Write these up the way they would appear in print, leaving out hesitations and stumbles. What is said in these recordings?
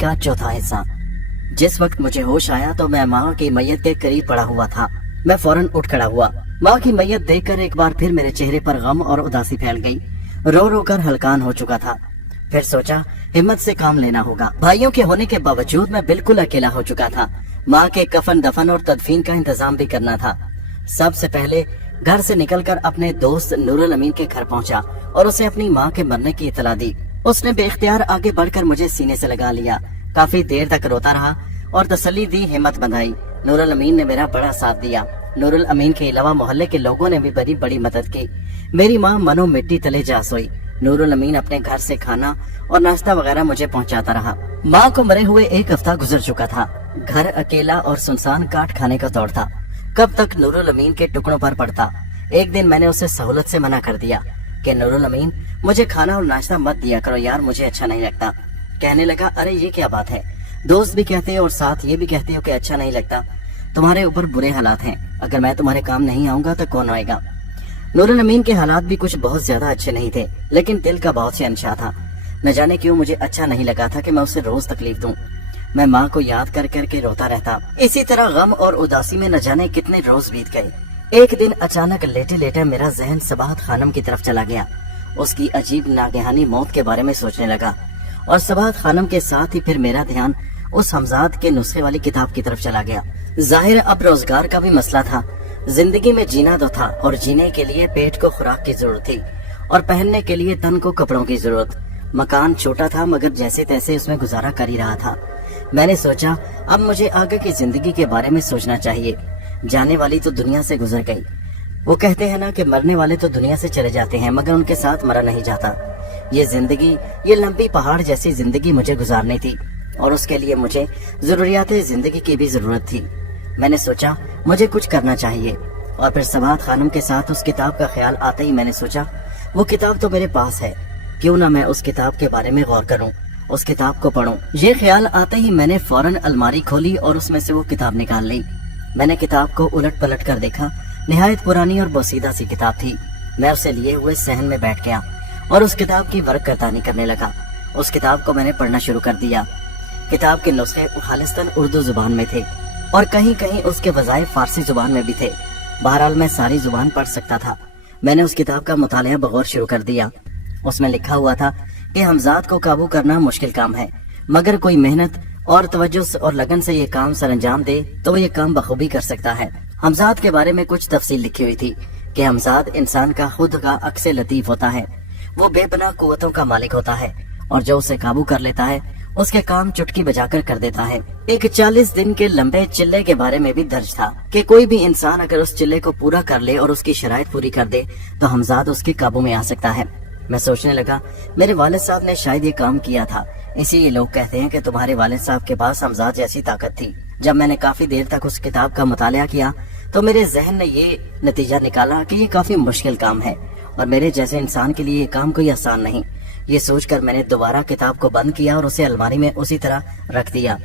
का चौथा हिस्सा। जिस वक्त मुझे होश आया तो मैं माँ की मैयत के करीब पड़ा हुआ था। मैं फौरन उठ खड़ा हुआ। माँ की मैयत देखकर एक बार फिर मेरे चेहरे पर गम और उदासी फैल गई। रो रो कर हलकान हो चुका था। फिर सोचा हिम्मत से काम लेना होगा। भाइयों के होने के बावजूद मैं बिल्कुल अकेला हो चुका था। माँ के कफन दफन और तदफीन का इंतजाम भी करना था। सबसे पहले घर से निकलकर अपने दोस्त नूरुल अमीन के घर पहुंचा और उसे अपनी माँ के मरने की इतला दी। उसने बेख्तियार आगे बढ़कर मुझे सीने से लगा लिया। काफी देर तक रोता रहा और तसल्ली दी, हिम्मत बंधाई। नूरुल अमीन ने मेरा बड़ा साथ दिया। नूरुल अमीन के अलावा मोहल्ले के लोगों ने भी बड़ी मदद की। मेरी माँ मनो मिट्टी तले जा सोई। नूरुल अमीन अपने घर से खाना और नाश्ता वगैरह मुझे पहुंचाता रहा। माँ को मरे हुए एक हफ्ता गुजर चुका था। घर अकेला और सुनसान काट खाने का दौर था। कब तक नूरुल अमीन के टुकड़ों पर पड़ता। एक दिन मैंने उसे सहूलत से मना कर दिया कि नूरुल अमीन मुझे खाना और नाश्ता मत दिया करो यार, मुझे अच्छा नहीं लगता। कहने लगा अरे ये क्या बात है, दोस्त भी कहते हो और साथ ये भी कहते हो कि अच्छा नहीं लगता। तुम्हारे ऊपर बुरे हालात हैं, अगर मैं तुम्हारे काम नहीं आऊंगा तो कौन आएगा। नूरुल अमीन के हालात भी कुछ बहुत ज्यादा अच्छे नहीं थे, लेकिन दिल का बहुत शहंशाह था। न जाने क्यों मुझे अच्छा नहीं लगा था कि मैं उसे रोज तकलीफ दूं। मैं माँ को याद कर करके रोता रहता। इसी तरह गम और उदासी में न जाने कितने रोज बीत गए। एक दिन अचानक लेटे लेटे मेरा जहन सबाहत खानम की तरफ चला गया। उसकी अजीब नागहानी मौत के बारे में सोचने लगा और सबाहत खानम के साथ ही फिर मेरा ध्यान उस हमजाद के नुस्खे वाली किताब की तरफ चला गया। जाहिर अब रोजगार का भी मसला था। जिंदगी में जीना तो था और जीने के लिए पेट को खुराक की जरूरत थी और पहनने के लिए तन को कपड़ों की जरूरत। मकान छोटा था मगर जैसे तैसे उसमें गुजारा कर ही रहा था। मैंने सोचा अब मुझे आगे की जिंदगी के बारे में सोचना चाहिए। जाने वाली तो दुनिया से गुजर गई। वो कहते हैं ना कि मरने वाले तो दुनिया से चले जाते हैं मगर उनके साथ मरा नहीं जाता। ये जिंदगी, ये लंबी पहाड़ जैसी जिंदगी मुझे गुजारनी थी और उसके लिए मुझे जरूरियात जिंदगी की भी जरूरत थी। मैंने सोचा मुझे कुछ करना चाहिए और फिर सबाहत खानम के साथ उस किताब का ख्याल आते ही मैंने सोचा वो किताब तो मेरे पास है, क्यों ना मैं उस किताब के बारे में गौर करूं, उस किताब को पढूं। ये ख्याल आते ही मैंने फौरन अलमारी खोली और उसमें से वो किताब निकाल ली। मैंने किताब को उलट पलट कर देखा। निहायत पुरानी और बोसीदा सी किताब थी। मैं उसे लिए हुए सहन में बैठ गया और उस किताब की वर्कतानी करने लगा। उस किताब को मैंने पढ़ना शुरू कर दिया। किताब के नुस्खे खालिस्तान उर्दू जुबान में थे और कहीं कहीं उसके वज़ाइफ फारसी जुबान में भी थे। बहरहाल मैं सारी जुबान पढ़ सकता था। मैंने उस किताब का मुतालिया बगौर शुरू कर दिया। उसमें लिखा हुआ था कि हमजाद को काबू करना मुश्किल काम है, मगर कोई मेहनत और तवज्जो और लगन से ये काम सरअंजाम दे तो वो ये काम बखूबी कर सकता है। हमजाद के बारे में कुछ तफसील लिखी हुई थी कि हमजाद इंसान का खुद का अक्स लतीफ होता है। वो बेपनाह कुव्वतों का मालिक होता है और जो उसे काबू कर लेता है उसके काम चुटकी बजाकर कर देता है। एक 40 दिन के लंबे चिल्ले के बारे में भी दर्ज था कि कोई भी इंसान अगर उस चिल्ले को पूरा कर ले और उसकी शराइत पूरी कर दे तो हमजाद उसके काबू में आ सकता है। मैं सोचने लगा मेरे वालिद साहब ने शायद ये काम किया था, इसीलिए लोग कहते हैं कि तुम्हारे वालिद साहब के पास हमजाद जैसी ताकत थी। जब मैंने काफी देर तक उस किताब का मुतालिया किया तो मेरे जहन ने ये नतीजा निकाला कि ये काफी मुश्किल काम है और मेरे जैसे इंसान के लिए ये काम कोई आसान नहीं। ये सोचकर मैंने दोबारा किताब को बंद किया और उसे अलमारी में उसी तरह रख दिया।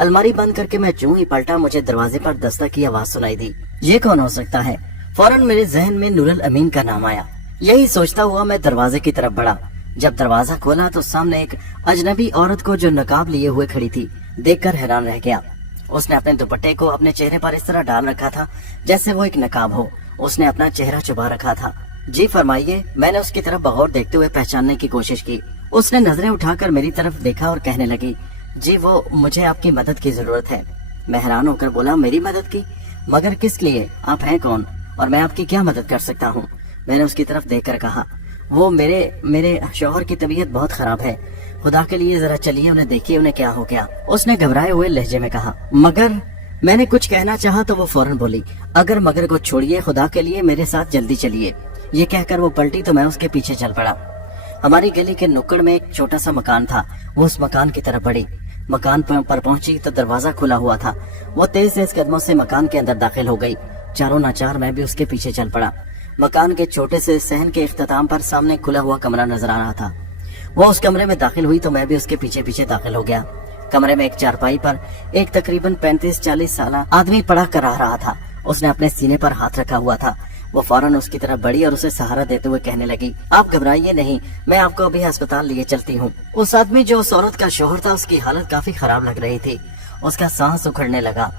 अलमारी बंद करके मैं यूं ही पलटा, मुझे दरवाजे पर दस्तक की आवाज सुनाई दी। ये कौन हो सकता है? फौरन मेरे जहन में नूरुल अमीन का नाम आया। यही सोचता हुआ मैं दरवाजे की तरफ बढ़ा। जब दरवाजा खोला तो सामने एक अजनबी औरत को जो नकाब लिए हुए खड़ी थी देखकर हैरान रह गया। उसने अपने दुपट्टे को अपने चेहरे पर इस तरह डाल रखा था जैसे वो एक नकाब हो। उसने अपना चेहरा छुपा रखा था। जी फरमाइए। मैंने उसकी तरफ बगौर देखते हुए पहचानने की कोशिश की। उसने नजरें उठाकर मेरी तरफ देखा और कहने लगी, जी वो मुझे आपकी मदद की जरूरत है। मैं हैरान होकर बोला, मेरी मदद की? मगर किस लिए? आप हैं कौन और मैं आपकी क्या मदद कर सकता हूँ? मैंने उसकी तरफ देखकर कहा, वो मेरे शौहर की तबीयत बहुत खराब है, खुदा के लिए जरा चलिए उन्हें देखिए, उन्हें क्या हो गया। उसने घबराए हुए लहजे में कहा। मगर मैंने कुछ कहना चाहा तो वो फौरन बोली, अगर मगर को छोड़िए, खुदा के लिए मेरे साथ जल्दी चलिए। ये कहकर वो पलटी तो मैं उसके पीछे चल पड़ा। हमारी गली के नुक्कड़ में एक छोटा सा मकान था। वो उस मकान की तरफ बढ़ी। मकान पर पहुंची तो दरवाजा खुला हुआ था। वो तेज तेज कदमों से मकान के अंदर दाखिल हो गई। चारों नाचार मैं भी उसके पीछे चल पड़ा। मकान के छोटे से सहन के इख्तिताम पर सामने खुला हुआ कमरा नजर आ रहा था। वो उस कमरे में दाखिल हुई तो मैं भी उसके पीछे पीछे दाखिल हो गया। कमरे में एक चारपाई पर एक तकरीबन 35-40 साल आदमी पड़ा कर रहा था। उसने अपने सीने पर हाथ रखा हुआ था। वो फौरन उसकी तरफ बढ़ी और उसे सहारा देते हुए कहने लगी, आप घबराइए नहीं, मैं आपको अभी अस्पताल लिए चलती हूँ। उस आदमी जो उस औरत का शौहर था, उसकी हालत काफी खराब लग रही थी। उसका सांस उखड़ने लगा।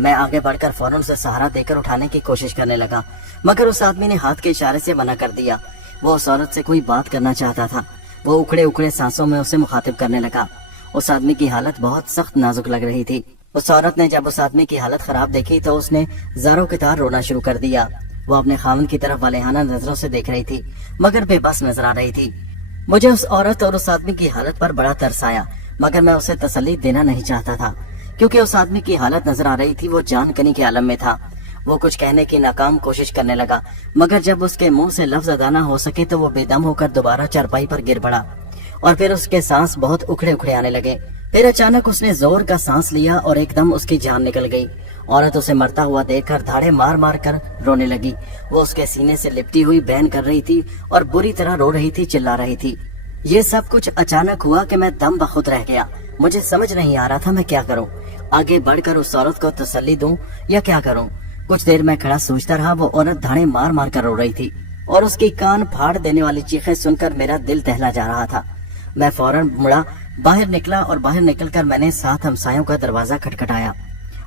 मैं आगे बढ़कर फौरन उसे सहारा देकर उठाने की कोशिश करने लगा, मगर उस आदमी ने हाथ के इशारे से मना कर दिया। वो उस औरत से कोई बात करना चाहता था। वो उखड़े उखड़े सांसों में उसे मुखातिब करने लगा। उस आदमी की हालत बहुत सख्त नाजुक लग रही थी। उस औरत ने जब उस आदमी की हालत खराब देखी तो उसने ज़ारों की तरह रोना शुरू कर दिया। वो अपने खामन की तरफ वालेहाना नजरों से देख रही थी, मगर बेबस नजर आ रही थी। मुझे उस औरत और उस आदमी की हालत पर बड़ा तरस आया, मगर मैं उसे तसल्ली देना नहीं चाहता था, क्योंकि उस आदमी की हालत नजर आ रही थी। वो जान कनी के आलम में था। वो कुछ कहने की नाकाम कोशिश करने लगा, मगर जब उसके मुंह से लफ्ज अदा न हो सके तो वो बेदम होकर दोबारा चारपाई पर गिर पड़ा और फिर उसके सांस बहुत उखड़े उखड़े आने लगे। फिर अचानक उसने जोर का सांस लिया और एकदम उसकी जान निकल गई। औरत उसे मरता हुआ देखकर धाड़े मार मार कर रोने लगी। वो उसके सीने से लिपटी हुई बहन कर रही थी और बुरी तरह रो रही थी, चिल्ला रही थी। ये सब कुछ अचानक हुआ कि मैं दम बखुद रह गया। मुझे समझ नहीं आ रहा था मैं क्या करूं, आगे बढ़कर उस औरत को तसल्ली दूं या क्या करूं। कुछ देर मैं खड़ा सोचता रहा। वो औरत धाड़े मार मार कर रो रही थी और उसकी कान फाड़ देने वाली चीखें सुनकर मेरा दिल दहला जा रहा था। मैं फौरन मुड़ा, बाहर निकला और बाहर निकलकर मैंने साथ हमसायों का दरवाजा खटखटाया।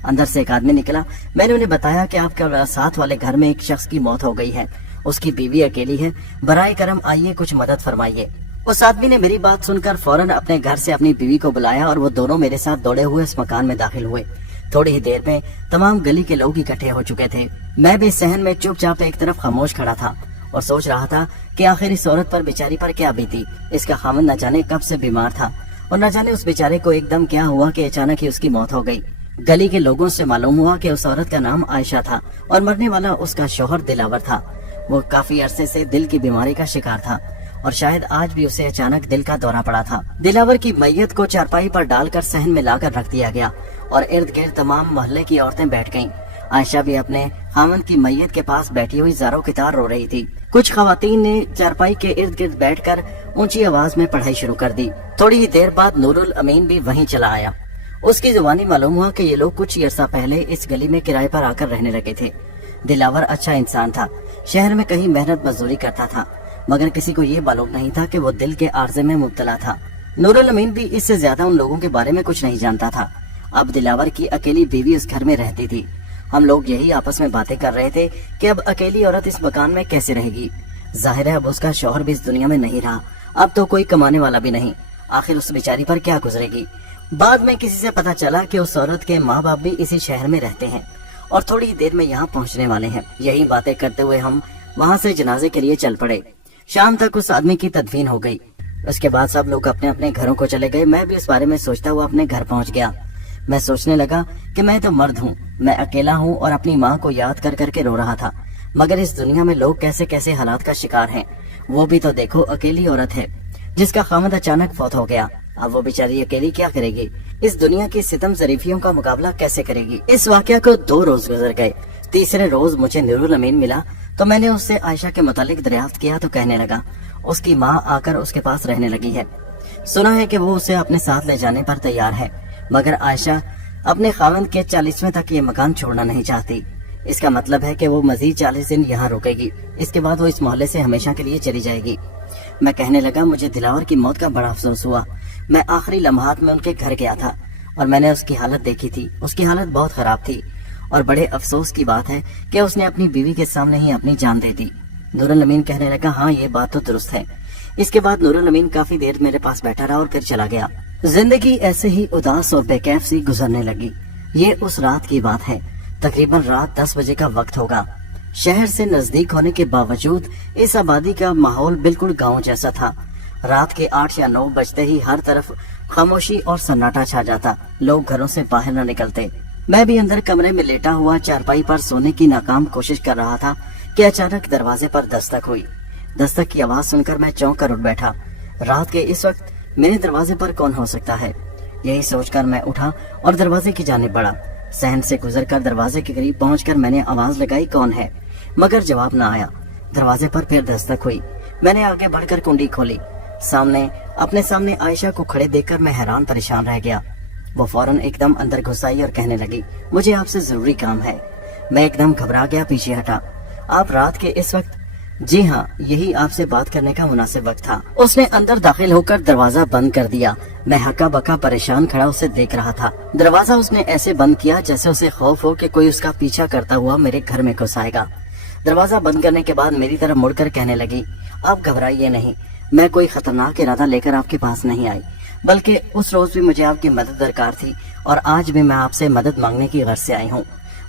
अंदर से एक आदमी निकला। मैंने उन्हें बताया कि आपके साथ वाले घर में एक शख्स की मौत हो गई है, उसकी बीवी अकेली है, बराए करम आइए कुछ मदद फरमाइए। उस आदमी ने मेरी बात सुनकर फौरन अपने घर से अपनी बीवी को बुलाया और वो दोनों मेरे साथ दौड़े हुए इस मकान में दाखिल हुए। थोड़ी ही देर में तमाम गली के लोग इकट्ठे हो चुके थे। मैं भी सहन में चुपचाप एक तरफ खामोश खड़ा था और सोच रहा था कि आखिर इस औरत पर बेचारी पर क्या बीती। इसका खामन न जाने कब से बीमार था और न जाने उस बेचारे को एकदम क्या हुआ कि अचानक ही उसकी मौत हो गई। गली के लोगों से मालूम हुआ कि उस औरत का नाम आयशा था और मरने वाला उसका शौहर दिलावर था। वो काफी अरसे से दिल की बीमारी का शिकार था और शायद आज भी उसे अचानक दिल का दौरा पड़ा था। दिलावर की मैयत को चारपाई पर डालकर सहन में लाकर रख दिया गया और इर्द गिर्द तमाम मोहल्ले की औरतें बैठ गईं। आयशा भी अपने खामन की मैयत के पास बैठी हुई ज़ारों की तरह रो रही थी। कुछ खवातीन ने चारपाई के इर्द गिर्द बैठकर ऊंची आवाज में पढ़ाई शुरू कर दी। थोड़ी ही देर बाद नूरुल अमीन भी वहीं चला आया। उसकी जुबानी मालूम हुआ कि ये लोग कुछ अरसा पहले इस गली में किराए पर आकर रहने लगे थे। दिलावर अच्छा इंसान था, शहर में कहीं मेहनत मजदूरी करता था, मगर किसी को ये मालूम नहीं था कि वो दिल के आर्जे में मुब्तला था। नूरुल अमीन भी इससे ज्यादा उन लोगों के बारे में कुछ नहीं जानता था। अब दिलावर की अकेली बीवी उस घर में रहती थी। हम लोग यही आपस में बातें कर रहे थे कि अब अकेली औरत इस मकान में कैसे रहेगी। जाहिर है अब उसका शौहर भी इस दुनिया में नहीं रहा, अब तो कोई कमाने वाला भी नहीं। आखिर उस बेचारी पर क्या गुजरेगी। बाद में किसी से पता चला कि उस औरत के माँ बाप भी इसी शहर में रहते हैं और थोड़ी ही देर में यहाँ पहुँचने वाले हैं। यही बातें करते हुए हम वहाँ से जनाजे के लिए चल पड़े। शाम तक उस आदमी की तदफीन हो गई। उसके बाद सब लोग अपने अपने घरों को चले गए। मैं भी इस बारे में सोचता हुआ अपने घर पहुँच गया। मैं सोचने लगा कि मैं तो मर्द हूँ, मैं अकेला हूँ और अपनी माँ को याद कर करके रो रहा था, मगर इस दुनिया में लोग कैसे कैसे हालात का शिकार हैं। वो भी तो देखो, अकेली औरत है जिसका खामद अचानक फौत हो गया। अब वो बेचारी अकेली क्या करेगी, इस दुनिया की सितम जरीफियों का मुकाबला कैसे करेगी। इस वाकया को 2 रोज गुजर गए। तीसरे रोज मुझे नूरुल अमीन मिला तो मैंने उससे आयशा के मुतालिक दरियाफ्त किया तो कहने लगा उसकी माँ आकर उसके पास रहने लगी है। सुना है कि वो उसे अपने साथ ले जाने पर तैयार है, मगर आयशा अपने खावंद के 40वें तक ये मकान छोड़ना नहीं चाहती। इसका मतलब है कि वो मजीद 40 दिन यहाँ रुकेगी। इसके बाद वो इस मोहल्ले से हमेशा के लिए चली जाएगी। मैं कहने लगा मुझे दिलावर की मौत का बड़ा अफसोस हुआ। मैं आखिरी लम्हात में उनके घर गया था और मैंने उसकी हालत देखी थी। उसकी हालत बहुत खराब थी और बड़े अफसोस की बात है कि उसने अपनी बीवी के सामने ही अपनी जान दे दी। नूरुल अमीन कहने लगा हाँ ये बात तो दुरुस्त है। इसके बाद नूरुल अमीन काफी देर मेरे पास बैठा रहा और फिर चला गया। जिंदगी ऐसे ही उदास और बेकैफ सी गुजरने लगी। ये उस रात की बात है, तकरीबन रात 10 बजे का वक्त होगा। शहर से नजदीक होने के बावजूद इस आबादी का माहौल बिल्कुल गांव जैसा था। रात के 8 या 9 बजते ही हर तरफ खामोशी और सन्नाटा छा जाता। लोग घरों से बाहर न निकलते। मैं भी अंदर कमरे में लेटा हुआ चारपाई पर सोने की नाकाम कोशिश कर रहा था कि अचानक दरवाजे पर दस्तक हुई। दस्तक की आवाज सुनकर मैं चौंक कर उठ बैठा। रात के इस वक्त मेरे दरवाजे पर कौन हो सकता है, यही सोचकर मैं उठा और दरवाजे की जानिब बढ़ा। सहन से गुजरकर दरवाजे के करीब पहुंचकर मैंने आवाज लगाई कौन है, मगर जवाब न आया। दरवाजे पर फिर दस्तक हुई। मैंने आगे बढ़कर कुंडी खोली। अपने सामने आयशा को खड़े देखकर मैं हैरान परेशान रह गया। वो फौरन एकदम अंदर घुस आई और कहने लगी मुझे आपसे जरूरी काम है। मैं एकदम घबरा गया, पीछे हटा। आप रात के इस वक्त? जी हाँ, यही आपसे बात करने का मुनासिब वक्त था। उसने अंदर दाखिल होकर दरवाजा बंद कर दिया। मैं हक्का बक्का परेशान खड़ा उसे देख रहा था। दरवाजा उसने ऐसे बंद किया जैसे उसे खौफ हो कि कोई उसका पीछा करता हुआ मेरे घर में घुस आएगा। दरवाजा बंद करने के बाद मेरी तरफ मुड़कर कहने लगी, आप घबराइए नहीं, मैं कोई खतरनाक इरादा लेकर आपके पास नहीं आई, बल्कि उस रोज भी मुझे आपकी मदद दरकार थी और आज भी मैं आपसे मदद मांगने की गर्ज से आई हूँ।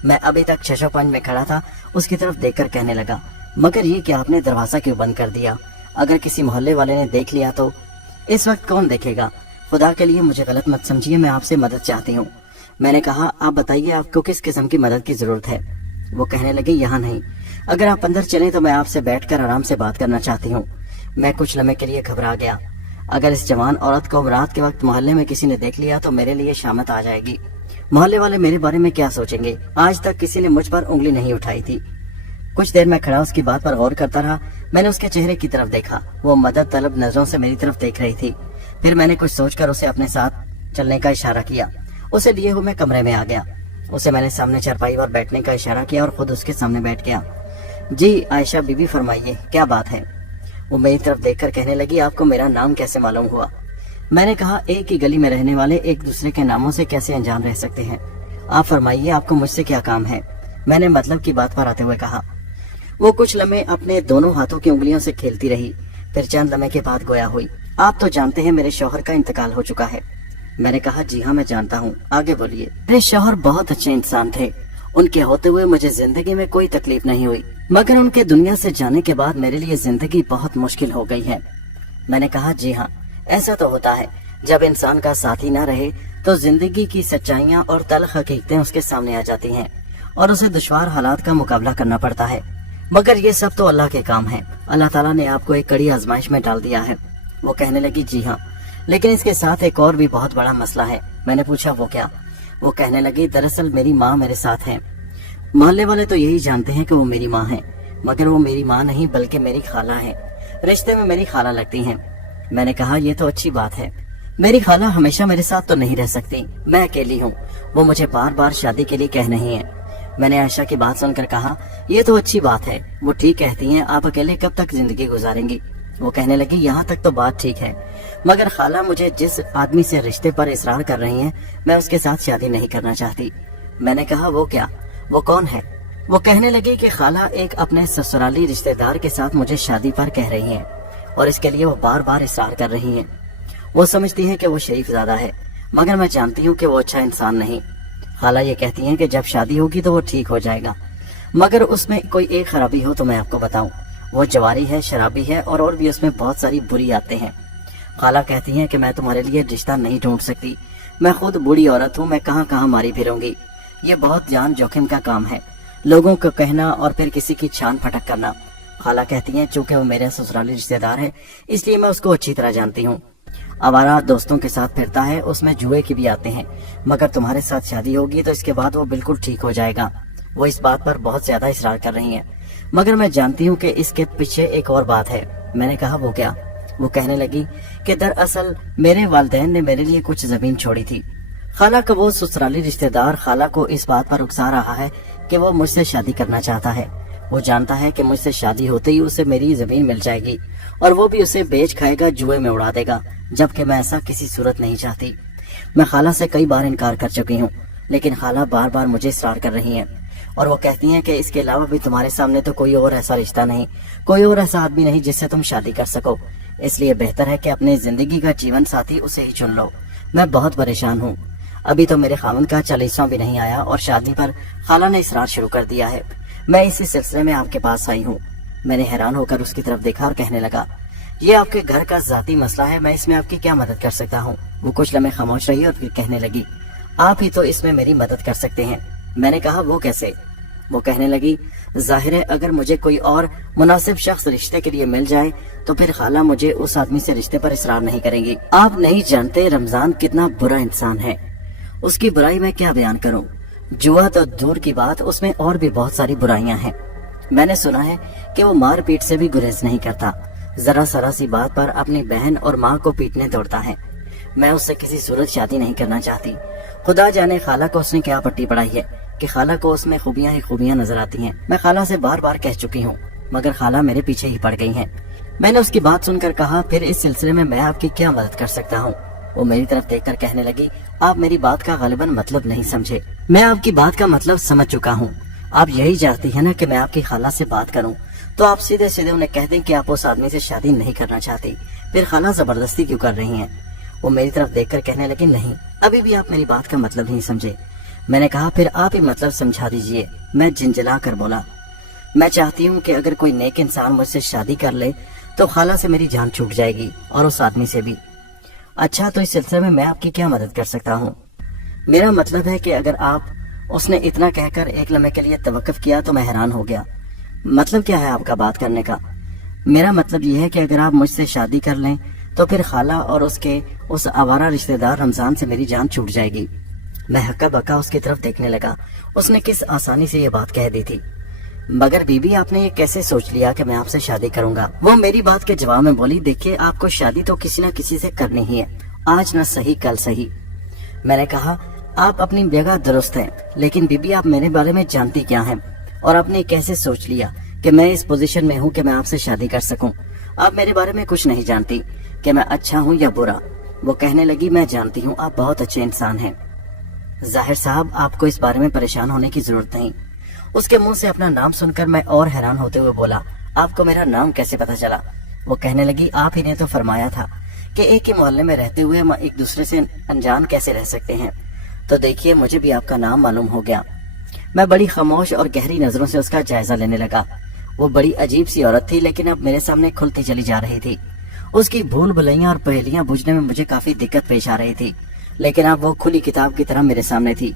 मैं अभी तक शशोपंज में खड़ा था, उसकी तरफ देखकर कहने लगा, मगर ये कि आपने दरवाजा क्यों बंद कर दिया? अगर किसी मोहल्ले वाले ने देख लिया तो? इस वक्त कौन देखेगा? खुदा के लिए मुझे गलत मत समझिए, मैं आपसे मदद चाहती हूँ। मैंने कहा, आप बताइए आपको किस किस्म की मदद की जरूरत है? वो कहने लगी, यहाँ नहीं, अगर आप अंदर चलें तो मैं आपसे बैठकर आराम से बात करना चाहती हूँ। मैं कुछ लम्हे के लिए घबरा गया। अगर इस जवान औरत को रात के वक्त मोहल्ले में किसी ने देख लिया तो मेरे लिए शामत आ जाएगी। मोहल्ले वाले मेरे बारे में क्या सोचेंगे? आज तक किसी ने मुझ पर उंगली नहीं उठाई थी। कुछ देर मैं खड़ा उसकी बात पर गौर करता रहा। मैंने उसके चेहरे की तरफ देखा, वो मदद तलब नजरों से मेरी तरफ देख रही थी। फिर मैंने कुछ सोचकर उसे अपने साथ चलने का इशारा किया। उसे लिए हुए मैं कमरे में आ गया। उसे मैंने सामने चारपाई पर बैठने का इशारा किया और खुद उसके सामने बैठ गया। जी आयशा बीबी, फरमाइए क्या बात है? वो मेरी तरफ देखकर कहने लगी, आपको मेरा नाम कैसे मालूम हुआ? मैंने कहा, एक ही गली में रहने वाले एक दूसरे के नामों से कैसे अनजान रह सकते हैं? आप फरमाइए, आपको मुझसे क्या काम है? मैंने मतलब की बात पर आते हुए कहा। वो कुछ लम्हे अपने दोनों हाथों की उंगलियों से खेलती रही, फिर चंद लम्हे के बाद गोया हुई। आप तो जानते हैं मेरे शौहर का इंतकाल हो चुका है। मैंने कहा, जी हाँ मैं जानता हूँ, आगे बोलिए। मेरे शौहर बहुत अच्छे इंसान थे, उनके होते हुए मुझे जिंदगी में कोई तकलीफ नहीं हुई, मगर उनके दुनिया से जाने के बाद मेरे लिए जिंदगी बहुत मुश्किल हो गई है। मैंने कहा, जी हाँ, ऐसा तो होता है, जब इंसान का साथी न रहे तो जिंदगी की सच्चाइयाँ और तल्ख हकीकतें उसके सामने आ जाती हैं और उसे दुश्वार हालात का मुकाबला करना पड़ता है। मगर ये सब तो अल्लाह के काम है। अल्लाह ताला ने आपको एक कड़ी आजमाइश में डाल दिया है। वो कहने लगी, जी हाँ, लेकिन इसके साथ एक और भी बहुत बड़ा मसला है। मैंने पूछा, वो क्या? वो कहने लगी, दरअसल मेरी माँ मेरे साथ है। मोहल्ले वाले तो यही जानते हैं कि वो मेरी माँ है, मगर वो मेरी माँ नहीं बल्कि मेरी खाला है। रिश्ते में मेरी खाला लगती हैं। मैंने कहा, ये तो अच्छी बात है। मेरी खाला हमेशा मेरे साथ तो नहीं रह सकती, मैं अकेली हूँ। वो मुझे बार बार शादी के लिए कह रही है। मैंने आयशा की बात सुनकर कहा, ये तो अच्छी बात है। वो ठीक कहती हैं, आप अकेले कब तक जिंदगी गुजारेंगी? वो कहने लगी, यहाँ तक तो बात ठीक है, मगर खाला मुझे जिस आदमी से रिश्ते पर इसरार कर रही हैं, मैं उसके साथ शादी नहीं करना चाहती। मैंने कहा, वो क्या? वो कौन है? वो कहने लगी कि खाला एक अपने ससुराली रिश्तेदार के साथ मुझे शादी पर कह रही हैं और इसके लिए वो बार बार इसरार कर रही हैं। वो समझती है कि वो शरीफ ज़्यादा है, मगर मैं जानती हूँ कि वो अच्छा इंसान नहीं। खाला ये कहती हैं कि जब शादी होगी तो वो ठीक हो जाएगा, मगर उसमें कोई एक खराबी हो तो मैं आपको बताऊं, वो जवारी है, शराबी है और भी उसमें बहुत सारी बुरी आदतें हैं। खाला कहती हैं कि मैं तुम्हारे लिए रिश्ता नहीं ढूंढ सकती, मैं खुद बूढ़ी औरत हूँ, मैं कहाँ कहाँ मारी फिरूंगी। ये बहुत जान जोखिम का काम है, लोगों को कहना और फिर किसी की छान फटक करना। खाला कहती हैं, चूंकि वो मेरे ससुराली रिश्तेदार है इसलिए मैं उसको अच्छी तरह जानती हूँ। आवारा दोस्तों के साथ फिरता है, उसमें जुए की भी आते हैं, मगर तुम्हारे साथ शादी होगी तो इसके बाद वो बिल्कुल ठीक हो जाएगा। वो इस बात पर बहुत ज्यादा इसरार कर रही हैं, मगर मैं जानती हूँ कि इसके पीछे एक और बात है। मैंने कहा, वो क्या? वो कहने लगी कि दरअसल मेरे वालिदैन ने मेरे लिए कुछ जमीन छोड़ी थी। खाला का वो ससुराली रिश्तेदार खाला को इस बात पर उकसा रहा है कि वो मुझसे शादी करना चाहता है। वो जानता है कि मुझसे शादी होते ही उसे मेरी जमीन मिल जाएगी और वो भी उसे बेच खाएगा, जुए में उड़ा देगा, जबकि मैं ऐसा किसी सूरत नहीं चाहती। मैं खाला से कई बार इनकार कर चुकी हूँ, लेकिन खाला बार बार मुझे इसरार कर रही हैं और वो कहती हैं कि इसके अलावा भी तुम्हारे सामने तो कोई और ऐसा रिश्ता नहीं, कोई और ऐसा आदमी नहीं जिससे तुम शादी कर सको, इसलिए बेहतर है कि अपनी जिंदगी का जीवन साथी उसे ही चुन लो। मैं बहुत परेशान हूँ, अभी तो मेरे खामन का 40वां भी नहीं आया और शादी पर खाला ने इसरार शुरू कर दिया है। मैं इसी सिलसिले में आपके पास आई हूँ। मैंने हैरान होकर उसकी तरफ देखा और कहने लगा, ये आपके घर का जाती मसला है, मैं इसमें आपकी क्या मदद कर सकता हूँ? वो कुछ लम्हे खामोश रही और फिर कहने लगी, आप ही तो इसमें मेरी मदद कर सकते हैं। मैंने कहा, वो कैसे? वो कहने लगी, जाहिर है अगर मुझे कोई और मुनासिब शख्स रिश्ते के लिए मिल जाए तो फिर खाला मुझे उस आदमी से रिश्ते पर इसरार नहीं करेंगी। आप नहीं जानते रमजान कितना बुरा इंसान है, उसकी बुराई मैं क्या बयान करूं? जुआ तो दूर की बात, उसमें और भी बहुत सारी बुराइयां हैं। मैंने सुना है कि वो मार पीट से भी गुरेज नहीं करता, जरा सरा सी बात पर अपनी बहन और माँ को पीटने दौड़ता है। मैं उससे किसी सूरत शादी नहीं करना चाहती। खुदा जाने खाला को उसने क्या पट्टी पढ़ाई है, کہ خالہ کو اس میں خوبیاں ہی خوبیاں نظر آتی ہیں۔ میں خالہ سے بار بار کہہ چکی ہوں مگر خالہ میرے پیچھے ہی پڑ گئی ہیں۔ میں نے اس کی بات سن کر کہا پھر اس سلسلے میں آپ کی کیا مدد کر سکتا ہوں؟ وہ میری طرف دیکھ کر کہنے لگی آپ میری بات کا غالباً مطلب نہیں سمجھے۔ میں آپ کی بات کا مطلب سمجھ چکا ہوں۔ آپ یہی چاہتی ہیں نا کہ میں آپ کی خالہ سے بات کروں، تو آپ سیدھے سیدھے انہیں کہہ دیں کہ آپ اس آدمی سے شادی نہیں کرنا چاہتی، پھر خالہ زبردستی کیوں کر رہی ہیں؟ وہ میری طرف دیکھ کر کہنے لگی نہیں، ابھی بھی آپ میری بات کا مطلب نہیں سمجھے۔ میں نے کہا پھر آپ ہی مطلب سمجھا دیجئے۔ میں جنجلا کر بولا میں چاہتی ہوں کہ اگر کوئی نیک انسان مجھ سے شادی کر لے تو خالہ سے میری جان چھوٹ جائے گی اور اس آدمی سے بھی۔ اچھا تو اس سلسلے میں آپ کی کیا مدد کر سکتا ہوں؟ میرا مطلب ہے کہ اگر آپ، اس نے اتنا کہہ کر ایک لمحے کے لیے توقف کیا تو میں حیران ہو گیا۔ مطلب کیا ہے آپ کا بات کرنے کا؟ میرا مطلب یہ ہے کہ اگر آپ مجھ سے شادی کر لیں تو پھر خالہ اور اس آوارہ رشتہ دار رمضان سے میری جان چھوٹ جائے گی۔ میں ہکا بکا اس کی طرف دیکھنے لگا، اس نے کس آسانی سے یہ بات کہہ دی تھی۔ مگر بی بی آپ نے یہ کیسے سوچ لیا کہ میں آپ سے شادی کروں گا؟ وہ میری بات کے جواب میں بولی دیکھیے آپ کو شادی تو کسی نہ کسی سے کرنی ہی ہے، آج نہ صحیح کل صحیح۔ میں نے کہا آپ اپنی جگہ درست ہیں، لیکن بی بی آپ میرے بارے میں جانتی کیا ہیں اور آپ نے کیسے سوچ لیا کہ میں اس پوزیشن میں ہوں کہ میں آپ سے شادی کر سکوں؟ آپ میرے بارے میں کچھ نہیں جانتی کہ میں اچھا ہوں یا برا۔ وہ کہنے لگی میں جانتی ہوں آپ بہت اچھے انسان ہیں ظاہر صاحب، آپ کو اس بارے میں پریشان ہونے کی ضرورت نہیں۔ اس کے منہ سے اپنا نام سن کر میں اور حیران ہوتے ہوئے بولا آپ کو میرا نام کیسے پتا چلا؟ وہ کہنے لگی آپ ہی نے تو فرمایا تھا کہ ایک ہی محلے میں رہتے ہوئے ہم ایک دوسرے سے انجان کیسے رہ سکتے ہیں، تو دیکھیے مجھے بھی آپ کا نام معلوم ہو گیا۔ میں بڑی خاموش اور گہری نظروں سے اس کا جائزہ لینے لگا۔ وہ بڑی عجیب سی عورت تھی لیکن اب میرے سامنے کھلتی چلی جا رہی تھی۔ اس کی بھول بھلیاں اور پہیلیاں بوجھنے میں مجھے کافی دقت پیش آ رہی تھی، لیکن اب وہ کھلی کتاب کی طرح میرے سامنے تھی۔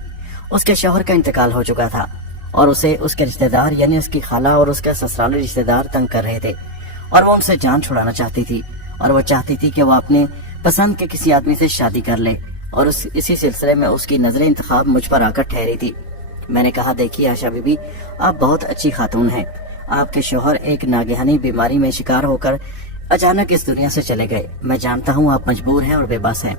اس کے شوہر کا انتقال ہو چکا تھا اور اسے اس کے رشتہ دار یعنی اس کی خالہ اور اس کے سسرالی رشتہ دار تنگ کر رہے تھے اور وہ ان سے جان چھڑانا چاہتی تھی، اور وہ چاہتی تھی کہ وہ اپنے پسند کے کسی آدمی سے شادی کر لے، اور اسی سلسلے میں اس کی نظر انتخاب مجھ پر آ کر ٹھہری تھی۔ میں نے کہا دیکھیے آشا بی بی آپ بہت اچھی خاتون ہیں، آپ کے شوہر ایک ناگہانی بیماری میں شکار ہو کر اچانک اس دنیا سے چلے گئے۔ میں جانتا ہوں آپ مجبور ہیں اور بے بس ہیں،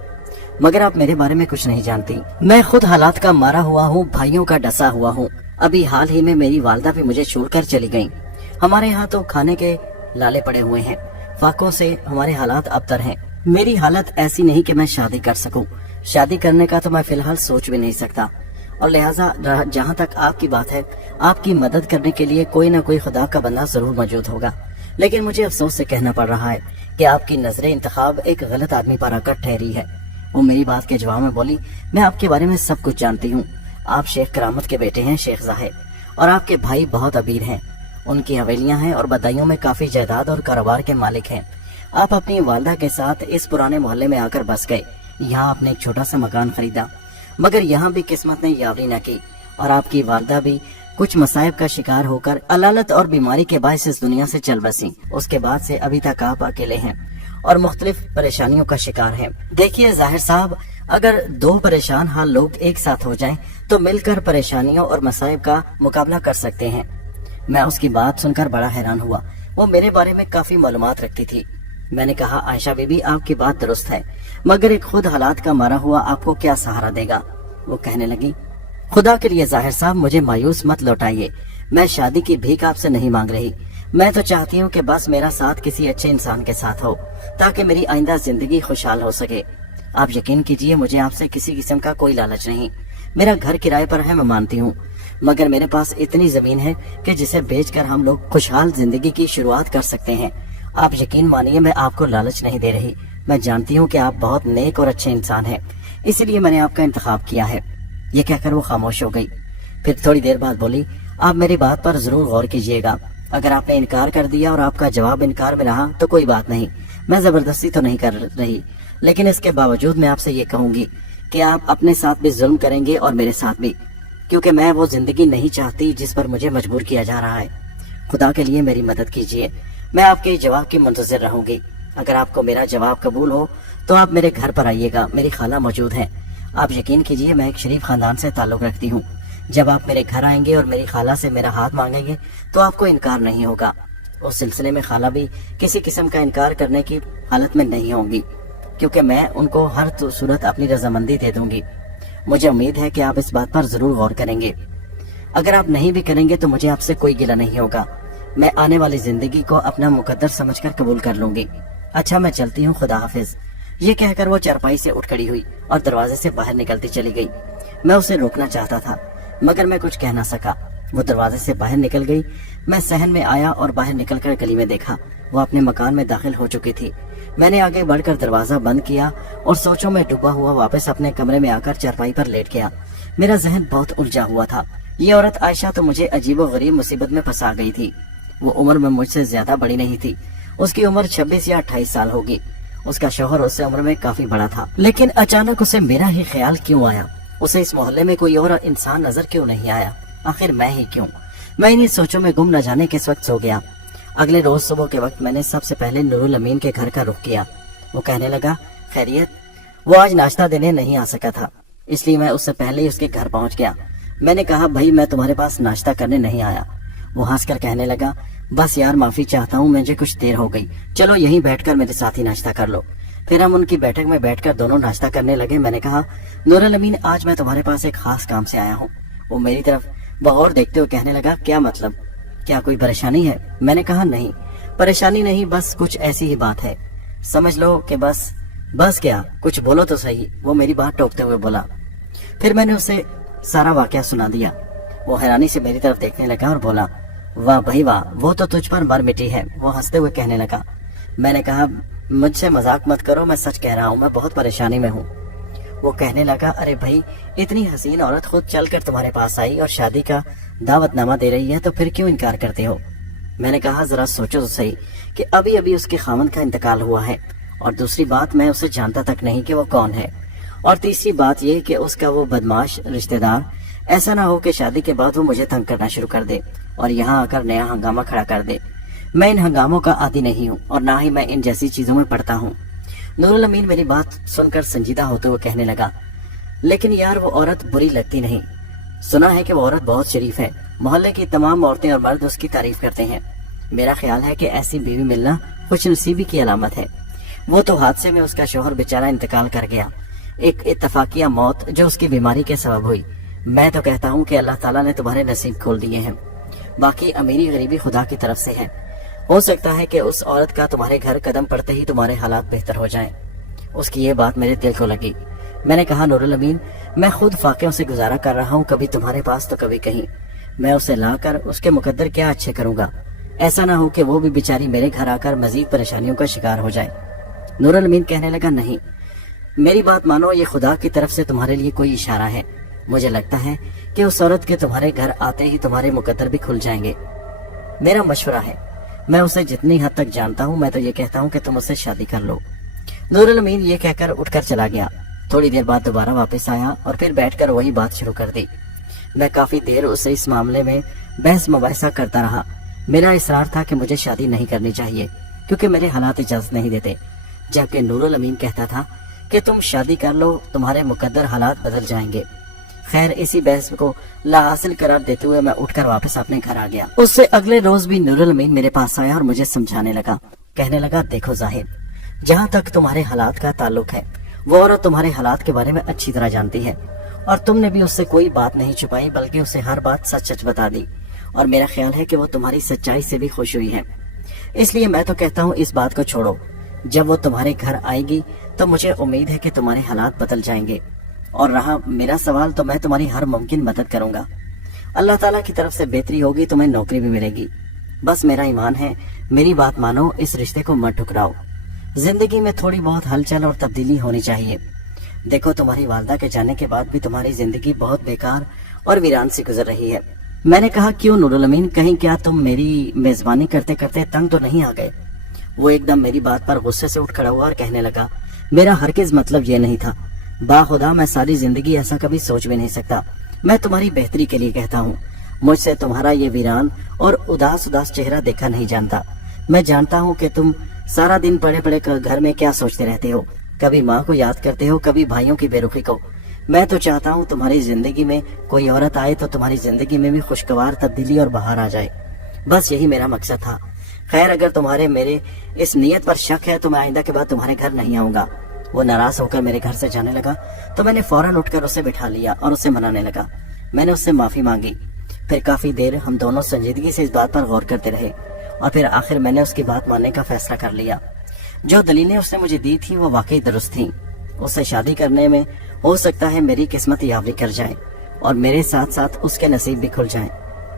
مگر آپ میرے بارے میں کچھ نہیں جانتی۔ میں خود حالات کا مارا ہوا ہوں، بھائیوں کا ڈسا ہوا ہوں۔ ابھی حال ہی میں میری والدہ بھی مجھے چھوڑ کر چلی گئیں۔ ہمارے ہاں تو کھانے کے لالے پڑے ہوئے ہیں، فاقوں سے ہمارے حالات ابتر ہیں۔ میری حالت ایسی نہیں کہ میں شادی کر سکوں، شادی کرنے کا تو میں فی الحال سوچ بھی نہیں سکتا، اور لہٰذا جہاں تک آپ کی بات ہے آپ کی مدد کرنے کے لیے کوئی نہ کوئی خدا کا بندہ ضرور موجود ہوگا، لیکن مجھے افسوس سے کہنا پڑ رہا ہے کہ آپ کی نظر انتخاب ایک غلط آدمی پر آ کر ٹھہری ہے۔ وہ میری بات کے جواب میں بولی میں آپ کے بارے میں سب کچھ جانتی ہوں، آپ شیخ کرامت کے بیٹے ہیں شیخ زاہد، اور آپ کے بھائی بہت امیر ہیں، ان کی حویلیاں ہیں اور بدایوں میں کافی جائیداد اور کاروبار کے مالک ہیں۔ آپ اپنی والدہ کے ساتھ اس پرانے محلے میں آ کر بس گئے، یہاں آپ نے ایک چھوٹا سا مکان خریدا، مگر یہاں بھی قسمت نے یاوری نہ کی، اور آپ کی والدہ بھی کچھ مصائب کا شکار ہو کر علالت اور بیماری کے باعث اس دنیا سے چل بسی۔ اس کے بعد سے ابھی تک آپ اکیلے ہیں اور مختلف پریشانیوں کا شکار ہیں۔ دیکھیے ظاہر صاحب، اگر دو پریشان حال لوگ ایک ساتھ ہو جائیں تو مل کر پریشانیوں اور مصائب کا مقابلہ کر سکتے ہیں۔ میں اس کی بات سن کر بڑا حیران ہوا، وہ میرے بارے میں کافی معلومات رکھتی تھی۔ میں نے کہا عائشہ بی بی آپ کی بات درست ہے، مگر ایک خود حالات کا مارا ہوا آپ کو کیا سہارا دے گا؟ وہ کہنے لگی خدا کے لیے ظاہر صاحب مجھے مایوس مت لوٹائیے، میں شادی کی بھیک آپ سے نہیں مانگ رہی، میں تو چاہتی ہوں کہ بس میرا ساتھ کسی اچھے انسان کے ساتھ ہو تاکہ میری آئندہ زندگی خوشحال ہو سکے۔ آپ یقین کیجئے مجھے آپ سے کسی قسم کا کوئی لالچ نہیں، میرا گھر کرائے پر ہے میں مانتی ہوں، مگر میرے پاس اتنی زمین ہے کہ جسے بیچ کر ہم لوگ خوشحال زندگی کی شروعات کر سکتے ہیں۔ آپ یقین مانیے میں آپ کو لالچ نہیں دے رہی، میں جانتی ہوں کہ آپ بہت نیک اور اچھے انسان ہیں، اسی لیے میں نے آپ کا انتخاب کیا ہے۔ یہ کہہ کر وہ خاموش ہو گئی، پھر تھوڑی دیر بعد بولی آپ میری بات پر ضرور غور کیجئے گا، اگر آپ نے انکار کر دیا اور آپ کا جواب انکار میں رہا تو کوئی بات نہیں، میں زبردستی تو نہیں کر رہی، لیکن اس کے باوجود میں آپ سے یہ کہوں گی کہ آپ اپنے ساتھ بھی ظلم کریں گے اور میرے ساتھ بھی، کیونکہ میں وہ زندگی نہیں چاہتی جس پر مجھے مجبور کیا جا رہا ہے۔ خدا کے لیے میری مدد کیجئے، میں آپ کے جواب کی منتظر رہوں گی۔ اگر آپ کو میرا جواب قبول ہو تو آپ میرے گھر پر آئیے گا، میری خالہ موجود ہے۔ آپ یقین کیجئے میں ایک شریف خاندان سے تعلق رکھتی ہوں، جب آپ میرے گھر آئیں گے اور میری خالہ سے میرا ہاتھ مانگیں گے تو آپ کو انکار نہیں ہوگا۔ اس سلسلے میں خالہ بھی کسی قسم کا انکار کرنے کی حالت میں نہیں ہوں گی، کیونکہ میں ان کو ہر صورت اپنی رضامندی دے دوں گی۔ مجھے امید ہے کہ آپ اس بات پر ضرور غور کریں گے۔ अगर आप नहीं भी करेंगे तो मुझे आपसे कोई गिला नहीं होगा। मैं आने वाली जिंदगी को अपना मुकद्दर समझकर कबूल कर लूंगी। अच्छा मैं चलती हूँ, खुदा हाफिज। ये कहकर वो चारपाई से उठ खड़ी हुई और दरवाजे से बाहर निकलती चली गई। मैं उसे रोकना चाहता था मगर मैं कुछ कह ना सका। वो दरवाजे से बाहर निकल गई। मैं सहन में आया और बाहर निकलकर गली में देखा, वो अपने मकान में दाखिल हो चुकी थी। मैंने आगे बढ़कर दरवाजा बंद किया और सोचों में डूबा हुआ वापस अपने कमरे में आकर चारपाई पर लेट गया। मेरा जहन बहुत उलझा हुआ था। ये औरत आयशा तो मुझे अजीबोगरीब मुसीबत में फंसा गई थी। वो उम्र में मुझसे ज्यादा बड़ी नहीं थी। उसकी उम्र 26 या 28 साल होगी। उसका शौहर उससे उम्र में काफी बड़ा था। लेकिन अचानक उसे मेरा ही ख्याल क्यों आया? उसे इस मोहल्ले में कोई और इंसान नजर क्यों नहीं आया? आखिर मैं ही क्यों? मैं इन्हीं सोचों में गुम न जाने किस वक्त सो गया। अगले रोज सुबह के वक्त मैंने सबसे पहले नूरुल अमीन के घर का रुख किया। वो कहने लगा, खैरियत? वो आज नाश्ता देने नहीं आ सका था, इसलिए मैं उससे पहले ही उसके घर पहुंच गया। मैंने कहा, भाई मैं तुम्हारे पास नाश्ता करने नहीं आया। वो हंसकर कहने लगा, बस यार माफी चाहता हूँ, मुझे कुछ देर हो गई, चलो यहीं बैठकर मेरे साथ ही नाश्ता कर लो। फिर हम उनकी बैठक में बैठकर दोनों नाश्ता करने लगे। मैंने कहा, नूरुल अमीन आज मैं तुम्हारे पास एक खास काम से आया हूँ। वो मेरी तरफ बगौर देखते हुए कहने लगा, क्या मतलब? क्या कोई परेशानी है? मैंने कहा, नहीं परेशानी नहीं, बस कुछ ऐसी ही बात है, समझ लो कि बस क्या, कुछ बोलो तो सही। वो मेरी बात टोकते हुए बोला। फिर मैंने उसे सारा वाकया सुना दिया। वो हैरानी से मेरी तरफ देखने लगा और बोला, वाह भाई वाह, वो तो तुझ पर मर मिटी है। वो हंसते हुए कहने लगा। मैंने कहा, मुझसे मजाक मत करो, मैं सच कह रहा हूँ, मैं बहुत परेशानी में हूँ। वो कहने लगा, अरे भाई इतनी हसीन औरत खुद चलकर तुम्हारे पास आई और शादी का दावतनामा दे रही है, तो फिर क्यों इनकार करते हो? मैंने कहा, जरा सोचो तो सही कि अभी अभी उसके खामन का इंतकाल हुआ है, और दूसरी बात मैं उसे जानता तक नहीं कि वो कौन है, और तीसरी बात ये कि उसका वो बदमाश रिश्तेदार ऐसा ना हो कि शादी के बाद वो मुझे तंग करना शुरू कर दे और यहाँ आकर नया हंगामा खड़ा कर दे। मैं इन हंगामों का आदी नहीं हूँ और ना ही मैं इन जैसी चीजों में पड़ता हूँ। नूरुल अमीन मेरी बात सुनकर संजीदा होते हुए कहने लगा, लेकिन यार वो औरत बुरी लगती नहीं। सुना है कि वो औरत बहुत शरीफ है, मोहल्ले की तमाम औरतें और मर्द उसकी तारीफ करते हैं। मेरा ख्याल है कि ऐसी बीवी मिलना खुशनसीबी की अलामत है। वो तो हादसे में उसका शौहर बेचारा इंतकाल कर गया, एक इत्तफाकिया मौत जो उसकी बीमारी के सबब हुई। मैं तो कहता हूँ कि अल्लाह ताला ने तुम्हारे नसीब खोल दिए हैं, बाकी अमीरी गरीबी खुदा की तरफ से है। हो सकता है कि उस औरत का तुम्हारे घर कदम पड़ते ही तुम्हारे हालात बेहतर हो जाएं। उसकी ये बात मेरे दिल को लगी। मैंने कहा, नूरुल अमीन मैं खुद फाकियों से गुजारा कर रहा हूँ, कभी तुम्हारे पास तो कभी कहीं। मैं उसे लाकर उसके मुकद्दर क्या अच्छे करूंगा? ऐसा ना हो कि वो भी बेचारी मेरे घर आकर मजीद परेशानियों का शिकार हो जाए। नूरुल अमीन कहने लगा, नहीं मेरी बात मानो, ये खुदा की तरफ से तुम्हारे लिए कोई इशारा है। मुझे लगता है कि उस औरत के तुम्हारे घर आते ही तुम्हारे मुकद्दर भी खुल जाएंगे। मेरा मशवरा है, मैं उसे जितनी हद तक जानता हूँ, मैं तो ये कहता हूँ कि तुम उससे शादी कर लो। नूरुल अमीन ये कहकर उठकर चला गया। थोड़ी देर बाद दोबारा वापस आया और फिर बैठकर वही बात शुरू कर दी। मैं काफी देर उससे इस मामले में बहस मुबाहिसा करता रहा। मेरा इसरार था कि मुझे शादी नहीं करनी चाहिए क्योंकि मेरे हालात इजाजत नहीं देते, जबकि नूरुल अमीन कहता था कि तुम शादी कर लो, तुम्हारे मुकद्दर हालात बदल जाएंगे। खैर इसी बहस को लाहासिल करार देते हुए मैं उठकर वापस अपने घर आ गया। उससे अगले रोज भी नूरुल अमीन मेरे पास आया और मुझे समझाने लगा। कहने लगा, देखो जाहिद, जहाँ तक तुम्हारे हालात का ताल्लुक है, वो औरत तुम्हारे हालात के बारे में अच्छी तरह जानती है और तुमने भी उससे कोई बात नहीं छुपाई, बल्कि उसे हर बात सच सच बता दी। और मेरा ख्याल है कि वो तुम्हारी सच्चाई से भी खुश हुई है। इसलिए मैं तो कहता हूँ इस बात को छोड़ो। जब वो तुम्हारे घर आएगी तो मुझे उम्मीद है कि तुम्हारे हालात बदल जाएंगे। और रहा मेरा सवाल, तो मैं तुम्हारी हर मुमकिन मदद करूंगा। अल्लाह ताला की तरफ से बेहतरी होगी, तुम्हें नौकरी भी मिलेगी। बस मेरा ईमान है, मेरी बात मानो, इस रिश्ते को मत ठुकराओ। जिंदगी में थोड़ी बहुत हलचल और तब्दीली होनी चाहिए। देखो तुम्हारी वालदा के जाने के बाद भी तुम्हारी जिंदगी बहुत बेकार और वीरान सी गुजर रही है। मैंने कहा, क्यों नूरुल अमीन, कहीं क्या तुम मेरी मेजबानी करते करते तंग तो नहीं आ गए? वो एकदम मेरी बात पर गुस्से से उठ खड़ा हुआ और कहने लगा, मेरा हरगिज मतलब ये नहीं था। बाखुदा मैं सारी जिंदगी ऐसा कभी सोच भी नहीं सकता। मैं तुम्हारी बेहतरी के लिए कहता हूँ। मुझसे तुम्हारा ये वीरान और उदास उदास चेहरा देखा नहीं जानता। मैं जानता हूँ कि तुम सारा दिन पड़े पड़े घर में क्या सोचते रहते हो। कभी माँ को याद करते हो, कभी भाइयों की बेरुखी को। मैं तो चाहता हूँ तुम्हारी जिंदगी में कोई औरत आए तो तुम्हारी जिंदगी में भी खुशगवार तब्दीली और बहार आ जाए। बस यही मेरा मकसद था। खैर अगर तुम्हारे मेरे इस नियत पर शक है तो मैं आइंदा के बाद तुम्हारे घर नहीं आऊंगा। वो नाराज होकर मेरे घर से जाने लगा तो मैंने फौरन उठकर उसे बिठा लिया और उसे मनाने लगा। मैंने उससे माफी मांगी। پھر کافی دیر ہم دونوں سنجیدگی سے اس بات پر غور کرتے رہے اور پھر آخر میں نے اس کی بات ماننے کا فیصلہ کر لیا۔ جو دلیلیں اس نے مجھے دی تھی وہ واقعی درست تھیں۔ اس سے شادی کرنے میں ہو سکتا ہے میری قسمت یاوری کر جائے اور میرے ساتھ ساتھ اس کے نصیب بھی کھل جائیں۔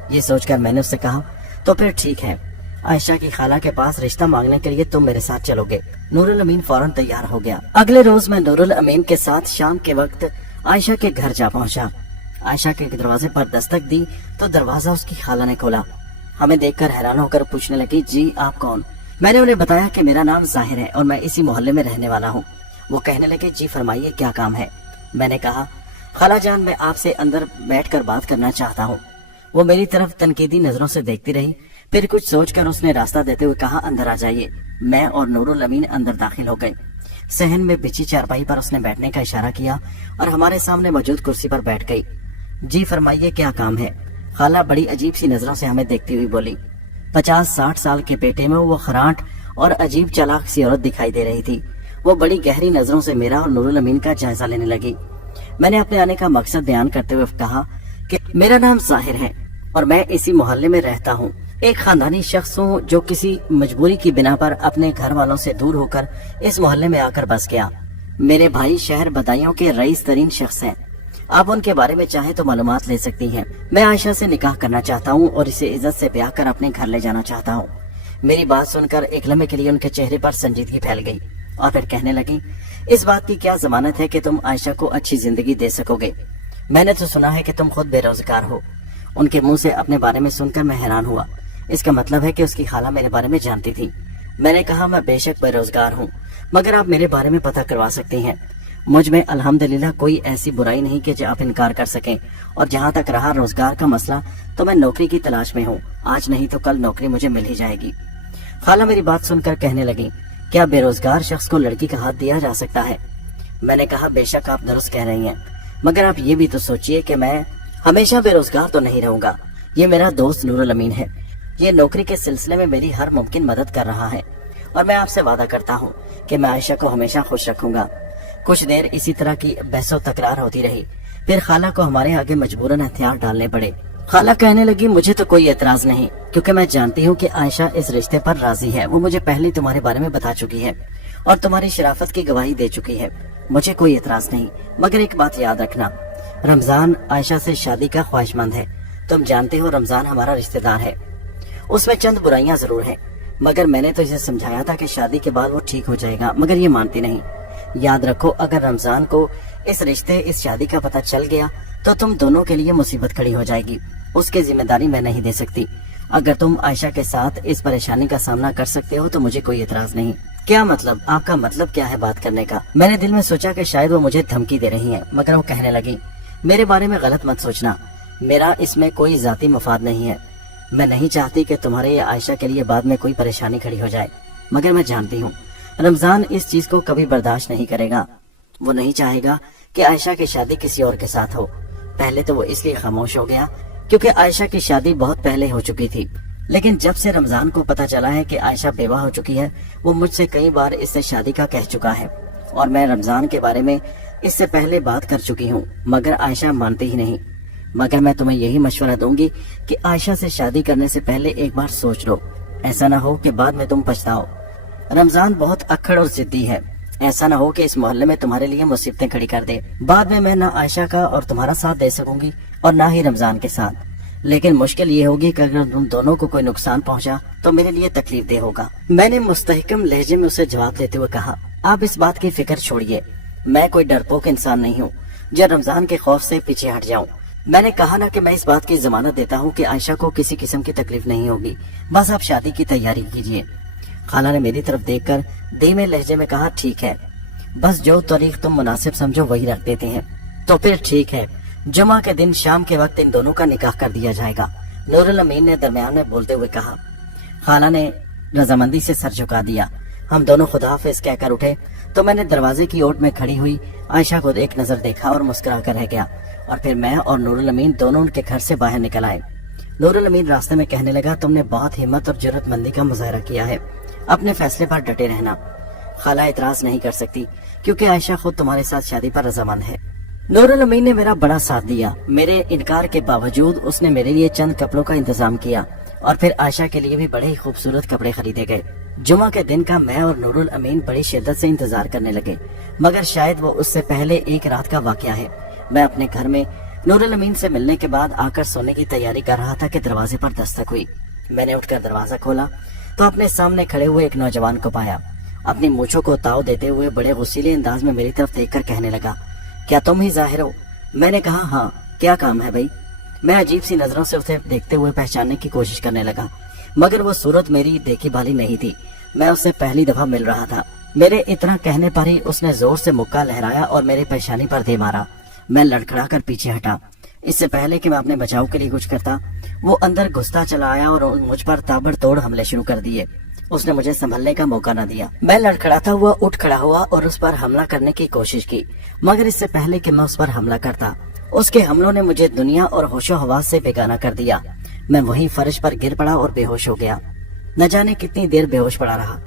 یہ سوچ کر میں نے اس سے کہا تو پھر ٹھیک ہے، عائشہ کی خالہ کے پاس رشتہ مانگنے کے لیے تم میرے ساتھ چلو گے۔ نور الامین فوراً تیار ہو گیا۔ اگلے روز میں نور الامین کے ساتھ شام کے وقت عائشہ کے گھر جا پہنچا۔ عائشہ کے دروازے پر دستک دی تو دروازہ اس کی خالہ نے کھولا۔ ہمیں دیکھ کر حیران ہو کر پوچھنے لگی، جی آپ کون؟ میں نے انہیں بتایا کہ میرا نام ظاہر ہے اور میں اسی محلے میں رہنے والا ہوں۔ وہ کہنے لگے، جی فرمائیے کیا کام ہے؟ میں نے کہا، خالہ جان میں آپ سے اندر بیٹھ کر بات کرنا چاہتا ہوں۔ وہ میری طرف تنقیدی نظروں سے دیکھتی رہی، پھر کچھ سوچ کر اس نے راستہ دیتے ہوئے کہا، اندر آ جائیے۔ میں اور نور الامین اندر داخل ہو گئے۔ صحن میں بچھی چارپائی پر اس نے بیٹھنے کا اشارہ کیا اور ہمارے سامنے موجود کرسی پر بیٹھ گئی۔ جی فرمائیے کیا کام ہے؟ خالہ بڑی عجیب سی نظروں سے ہمیں دیکھتی ہوئی بولی۔ 50-60 سال کے بیٹے میں وہ خراٹ اور عجیب چالاک سی عورت دکھائی دے رہی تھی۔ وہ بڑی گہری نظروں سے میرا اور نور الامین کا جائزہ لینے لگی۔ میں نے اپنے آنے کا مقصد بیان کرتے ہوئے کہا کہ میرا نام ظاہر ہے اور میں اسی محلے میں رہتا ہوں۔ ایک خاندانی شخص ہوں جو کسی مجبوری کی بنا پر اپنے گھر والوں سے دور ہو کر اس محلے میں آ کر بس گیا۔ میرے بھائی شہر بدایوں کے رئیس ترین شخص ہیں۔ آپ ان کے بارے میں چاہیں تو معلومات لے سکتی ہیں۔ میں عائشہ سے نکاح کرنا چاہتا ہوں اور اسے عزت سے بیاہ کر اپنے گھر لے جانا چاہتا ہوں۔ میری بات سن کر ایک لمحے کے لیے ان کے چہرے پر سنجیدگی پھیل گئی اور پھر کہنے لگی، اس بات کی کیا ضمانت ہے کہ تم عائشہ کو اچھی زندگی دے سکو گے؟ میں نے تو سنا ہے کہ تم خود بے روزگار ہو۔ ان کے منہ سے اپنے بارے میں سن کر میں حیران ہوا۔ اس کا مطلب ہے کہ اس کی خالہ میرے بارے میں جانتی تھی۔ میں نے کہا، میں بے شک بے روزگار ہوں، مگر آپ میرے بارے میں پتہ کروا سکتی ہیں۔ مجھ میں الحمدللہ کوئی ایسی برائی نہیں کہ جو آپ انکار کر سکیں، اور جہاں تک رہا روزگار کا مسئلہ تو میں نوکری کی تلاش میں ہوں۔ آج نہیں تو کل نوکری مجھے مل ہی جائے گی۔ خالہ میری بات سن کر کہنے لگی، کیا بے روزگار شخص کو لڑکی کا ہاتھ دیا جا سکتا ہے؟ میں نے کہا، بے شک آپ درست کہہ رہی ہیں، مگر آپ یہ بھی تو سوچئے کہ میں ہمیشہ بے روزگار تو نہیں رہوں گا۔ یہ میرا دوست نور الامین ہے، یہ نوکری کے سلسلے میں میری ہر ممکن مدد کر رہا ہے، اور میں آپ سے وعدہ کرتا ہوں کہ میں عائشہ کو ہمیشہ خوش رکھوں گا۔ کچھ دیر اسی طرح کی بحث و تکرار ہوتی رہی، پھر خالہ کو ہمارے آگے مجبوراً ہتھیار ڈالنے پڑے۔ خالہ کہنے لگی، مجھے تو کوئی اعتراض نہیں، کیونکہ میں جانتی ہوں کہ عائشہ اس رشتے پر راضی ہے۔ وہ مجھے پہلے تمہارے بارے میں بتا چکی ہے اور تمہاری شرافت کی گواہی دے چکی ہے، مجھے کوئی اعتراض نہیں۔ مگر ایک بات یاد رکھنا، رمضان عائشہ سے شادی کا خواہش مند ہے۔ تم جانتے ہو رمضان ہمارا رشتہ دار ہے، اس میں چند برائیاں ضرور ہیں، مگر میں نے تو اسے سمجھایا تھا کہ شادی کے بعد وہ ٹھیک ہو جائے گا، مگر یہ مانتی نہیں۔ یاد رکھو، اگر رمضان کو اس رشتے اس شادی کا پتہ چل گیا تو تم دونوں کے لیے مصیبت کھڑی ہو جائے گی، اس کی ذمہ داری میں نہیں دے سکتی۔ اگر تم عائشہ کے ساتھ اس پریشانی کا سامنا کر سکتے ہو تو مجھے کوئی اعتراض نہیں۔ کیا مطلب؟ آپ کا مطلب کیا ہے بات کرنے کا؟ میں نے دل میں سوچا کہ شاید وہ مجھے دھمکی دے رہی ہیں، مگر وہ کہنے لگی، میرے بارے میں غلط مت سوچنا، میرا اس میں کوئی ذاتی مفاد نہیں ہے۔ میں نہیں چاہتی کہ تمہارے یا عائشہ کے لیے بعد میں کوئی پریشانی کھڑی ہو جائے، مگر میں جانتی ہوں رمضان اس چیز کو کبھی برداشت نہیں کرے گا۔ وہ نہیں چاہے گا کہ عائشہ کی شادی کسی اور کے ساتھ ہو۔ پہلے تو وہ اس لیے خاموش ہو گیا کیونکہ عائشہ کی شادی بہت پہلے ہو چکی تھی، لیکن جب سے رمضان کو پتہ چلا ہے کہ عائشہ بیوہ ہو چکی ہے، وہ مجھ سے کئی بار اس سے شادی کا کہہ چکا ہے، اور میں رمضان کے بارے میں اس سے پہلے بات کر چکی ہوں، مگر عائشہ مانتی ہی نہیں۔ مگر میں تمہیں یہی مشورہ دوں گی کہ عائشہ سے شادی کرنے سے پہلے ایک بار سوچ لو، ایسا نہ ہو کہ بعد میں تم پچھتاؤ۔ رمضان بہت اکھڑ اور ضدی ہے، ایسا نہ ہو کہ اس محلے میں تمہارے لیے مصیبتیں کھڑی کر دے۔ بعد میں نہ عائشہ کا اور تمہارا ساتھ دے سکوں گی اور نہ ہی رمضان کے ساتھ، لیکن مشکل یہ ہوگی کہ اگر تم دونوں کو کوئی نقصان پہنچا تو میرے لیے تکلیف دہ ہوگا۔ میں نے مستحکم لہجے میں اسے جواب دیتے ہوئے کہا، آپ اس بات کی فکر چھوڑیے، میں کوئی ڈرپوک انسان نہیں ہوں جو رمضان کے خوف سے پیچھے ہٹ جاؤں۔ میں نے کہا نا کہ میں اس بات کی ضمانت دیتا ہوں کہ عائشہ کو کسی قسم کی تکلیف نہیں ہوگی، بس آپ شادی کی تیاری کیجیے۔ خالہ نے میری طرف دیکھ کر دھیمے لہجے میں کہا، ٹھیک ہے، بس جو تاریخ تم مناسب سمجھو وہی رکھ دیتے ہیں۔ تو پھر ٹھیک ہے، جمعہ کے دن شام کے وقت ان دونوں کا نکاح کر دیا جائے گا، نور الامین نے درمیان میں بولتے ہوئے کہا۔ خالہ نے رضامندی سے سر جھکا دیا۔ ہم دونوں خدا حافظ کہہ کر اٹھے تو میں نے دروازے کی اوٹ میں کھڑی ہوئی عائشہ کو ایک نظر دیکھا اور مسکرا کر رہ گیا، اور پھر میں اور نور الامین دونوں ان کے گھر سے باہر نکل آئے۔ نور الامین راستے میں کہنے لگا، تم نے بہت ہمت اور جرأت مندی کا مظاہرہ کیا ہے، اپنے فیصلے پر ڈٹے رہنا۔ خالہ اعتراض نہیں کر سکتی کیونکہ عائشہ خود تمہارے ساتھ شادی پر رضامند ہے۔ नूरुल अमीन ने मेरा बड़ा साथ दिया। मेरे इनकार के बावजूद उसने मेरे लिए चंद कपड़ों का इंतजाम किया और फिर आयशा के लिए भी बड़े ही खूबसूरत कपड़े खरीदे गए। जुमा के दिन का मैं और नूरुल अमीन बड़ी शिद्दत से इंतजार करने लगे, मगर शायद वो उससे पहले एक रात का वाकया है। मैं अपने घर में नूरुल अमीन से मिलने के बाद आकर सोने की तैयारी कर रहा था कि दरवाजे पर दस्तक हुई। मैंने उठकर दरवाजा खोला तो अपने सामने खड़े हुए एक नौजवान को पाया। अपनी मूंछों को ताव देते हुए बड़े गुस्सीले अंदाज में मेरी तरफ देखकर कहने लगा, क्या तुम ही जाहिर हो? मैंने कहा, हाँ, क्या काम है भाई? मैं अजीब सी नजरों से उसे देखते हुए पहचानने की कोशिश करने लगा, मगर वो सूरत मेरी देखी भाली नहीं थी। मैं उससे पहली दफा मिल रहा था। मेरे इतना कहने पर ही उसने जोर से मुक्का लहराया और मेरे पेशानी पर दे मारा। मैं लड़खड़ा कर पीछे हटा। इससे पहले कि मैं अपने बचाव के लिए कुछ करता, वो अंदर घुसता चला आया और मुझ पर ताबड़तोड़ हमले शुरू कर दिए। उसने मुझे संभलने का मौका न दिया। मैं लड़खड़ाता हुआ उठ खड़ा हुआ और उस पर हमला करने की कोशिश की, मगर इससे पहले कि मैं उस पर हमला करता, उसके हमलों ने मुझे दुनिया और होशो हवास से बेगाना कर दिया। मैं वहीं फर्श पर गिर पड़ा और बेहोश हो गया। न जाने कितनी देर बेहोश पड़ा रहा।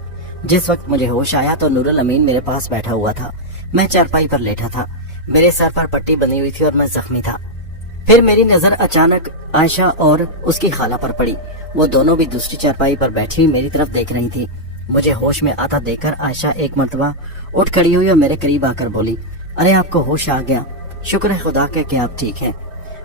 जिस वक्त मुझे होश आया तो नूरुल अमीन मेरे पास बैठा हुआ था। मैं चारपाई पर लेटा था। मेरे सर पर पट्टी बंधी हुई थी और मैं जख्मी था। फिर मेरी नजर अचानक आयशा और उसकी खाला पर पड़ी। वो दोनों भी दूसरी चारपाई पर बैठी हुई मेरी तरफ देख रही थी। मुझे होश में आता देखकर आयशा एक मर्तबा उठ खड़ी हुई और मेरे करीब आकर बोली, अरे आपको होश आ गया, शुक्र है खुदा का कि आप ठीक हैं।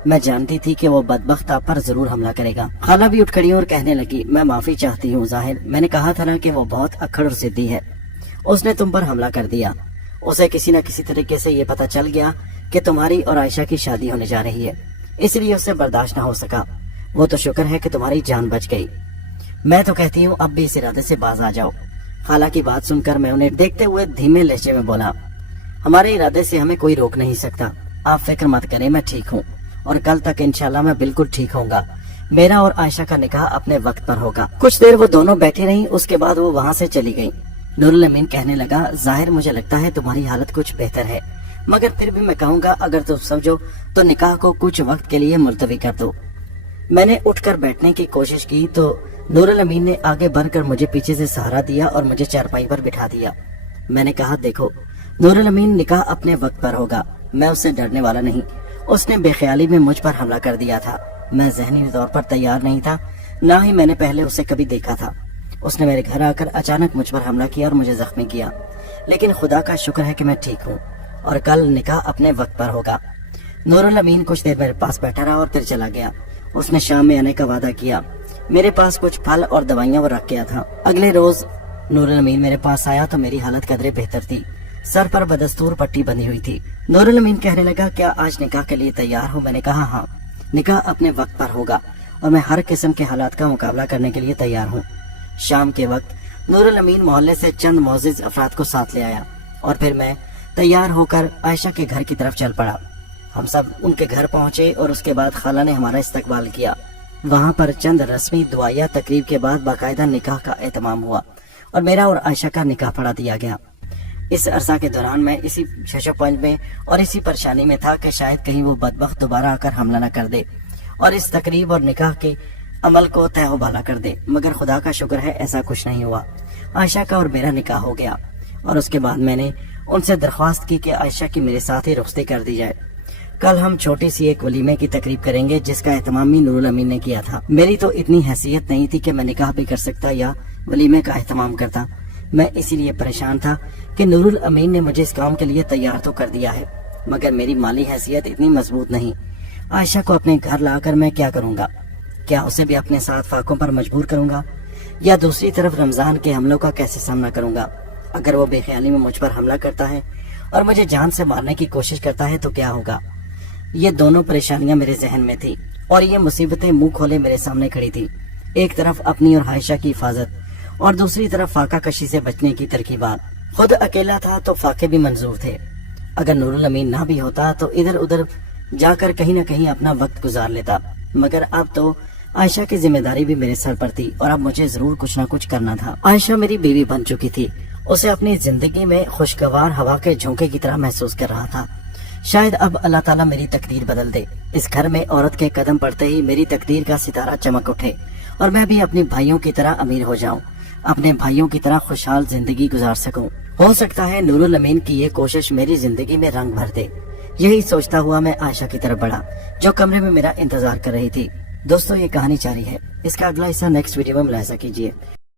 मैं जानती थी कि वो बदबख्त आप पर जरूर हमला करेगा। खाला भी उठ खड़ी और कहने लगी, मैं माफी चाहती हूँ जाहिर, मैंने कहा था ना कि वो बहुत अक्खड़ और जिद्दी है। उसने तुम पर हमला कर दिया। उसे किसी न किसी तरीके से ये पता चल गया कि तुम्हारी और आयशा की शादी होने जा रही है, इसलिए उसे बर्दाश्त न हो सका। वो तो शुक्र है कि तुम्हारी जान बच गई। मैं तो कहती हूँ अब भी इस इरादे से बाज आ जाओ। खाला की बात सुनकर मैं उन्हें देखते हुए धीमे लहजे में बोला, हमारे इरादे से हमें कोई रोक नहीं सकता। आप फिक्र मत करें, मैं ठीक हूँ और कल तक इंशाल्लाह मैं बिल्कुल ठीक होऊंगा। मेरा और आयशा का निकाह अपने वक्त पर होगा। कुछ देर वो दोनों बैठी रहीं, उसके बाद वो वहाँ से चली गयी। नूरुल अमीन कहने लगा, जाहिर मुझे लगता है तुम्हारी हालत कुछ बेहतर है, मगर फिर भी मैं कहूँगा अगर तुम समझो तो निकाह को कुछ वक्त के लिए मुलतवी कर दो। मैंने उठकर बैठने की कोशिश की तो नूरुल अमीन ने आगे बढ़कर मुझे पीछे से सहारा दिया और मुझे चारपाई पर बिठा दिया। मैंने कहा, देखो नूरुल अमीन, निकाह अपने वक्त पर होगा, मैं उससे डरने वाला नहीं। उसने बेख्याली में मुझ पर हमला कर दिया था। मैं ज़हनी तौर पर तैयार नहीं था, ना ही मैंने पहले उसे कभी देखा था। उसने मेरे घर आकर अचानक मुझ पर हमला किया और मुझे जख्मी किया, लेकिन खुदा का शुक्र है कि मैं ठीक हूँ और कल निकाह अपने वक्त पर होगा। नूरुल अमीन कुछ देर मेरे पास बैठा रहा और फिर चला गया। उसने शाम में आने का वादा किया। मेरे पास कुछ फल और दवाइयाँ वो रख गया था। अगले रोज नूरुल अमीन मेरे पास आया तो मेरी हालत कदरे बेहतर थी। सर पर बदस्तूर पट्टी बंधी हुई थी। नूरुल अमीन कहने लगा, क्या आज निकाह के लिए तैयार हो? मैंने कहा, हाँ, निकाह अपने वक्त पर होगा और मैं हर किस्म के हालात का मुकाबला करने के लिए तैयार हूँ। शाम के वक्त नूरुल अमीन मोहल्ले से चंद मोअज़्ज़िज़ अफराद को साथ ले आया और फिर मैं तैयार होकर आयशा के घर की तरफ चल पड़ा। हम सब उनके घर पहुंचे और उसके बाद खाला ने हमारा इस्तकबाल किया। वहां पर चंद रस्मी दुआया तकरीब के बाद बाकायदा निकाह का एहतमाम हुआ और मेरा और आयशा का निकाह पढ़ा दिया गया। इस अरसा के दौरान मैं इसी शशोपंज में और इसी परेशानी में था कि शायद कहीं वो बदबख्त दोबारा आकर हमला न कर दे और इस तकरीब और निकाह के अमल को तय भाला कर दे, मगर खुदा का शुक्र है ऐसा कुछ नहीं हुआ। आयशा का और मेरा निकाह हो गया और उसके बाद मैंने उनसे दरख्वास्त की कि आयशा की मेरे साथ ही रुखसती कर दी जाए। कल हम छोटी सी एक वलीमे की तकरीब करेंगे जिसका एहतमाम भी नूरुल अमीन ने किया था। मेरी तो इतनी हैसियत नहीं थी कि मैं निकाह भी कर सकता या वलीमे का एहतमाम करता। मैं इसीलिए परेशान था कि नूरुल अमीन ने मुझे इस काम के लिए तैयार तो कर दिया है, मगर मेरी माली हैसियत इतनी मजबूत नहीं। आयशा को अपने घर लाकर मैं क्या करूँगा? क्या उसे भी अपने साथ फाकों पर मजबूर करूँगा या दूसरी तरफ रमजान के हमलों का कैसे सामना करूँगा? अगर वो बेख्याली में मुझ पर हमला करता है और मुझे जान से मारने की कोशिश करता है तो क्या होगा? ये दोनों परेशानियां मेरे जहन में थी और ये मुसीबतें मुंह खोले मेरे सामने खड़ी थी। एक तरफ अपनी और आयशा की हिफाजत और दूसरी तरफ फाका कशी से बचने की तरकीबात। खुद अकेला था तो फाके भी मंजूर थे। अगर नूरुल अमीन ना भी होता तो इधर उधर जाकर कहीं न कहीं अपना वक्त गुजार लेता, मगर अब तो आयशा की जिम्मेदारी भी मेरे सर पर थी और अब मुझे जरूर कुछ न कुछ करना था। आयशा मेरी बीवी बन चुकी थी। उसे अपनी जिंदगी में खुशगवार हवा के झोंके की तरह महसूस कर रहा था। शायद अब अल्लाह ताला मेरी तकदीर बदल दे। इस घर में औरत के कदम पड़ते ही मेरी तकदीर का सितारा चमक उठे और मैं भी अपने भाइयों की तरह अमीर हो जाऊं, अपने भाइयों की तरह खुशहाल जिंदगी गुजार सकूं। हो सकता है नूरुल अमीन की ये कोशिश मेरी जिंदगी में रंग भर दे। यही सोचता हुआ मैं आयशा की तरफ बढ़ा, जो कमरे में मेरा इंतजार कर रही थी। दोस्तों, ये कहानी जारी है। इसका अगला हिस्सा नेक्स्ट वीडियो में मुलाहिजा कीजिए।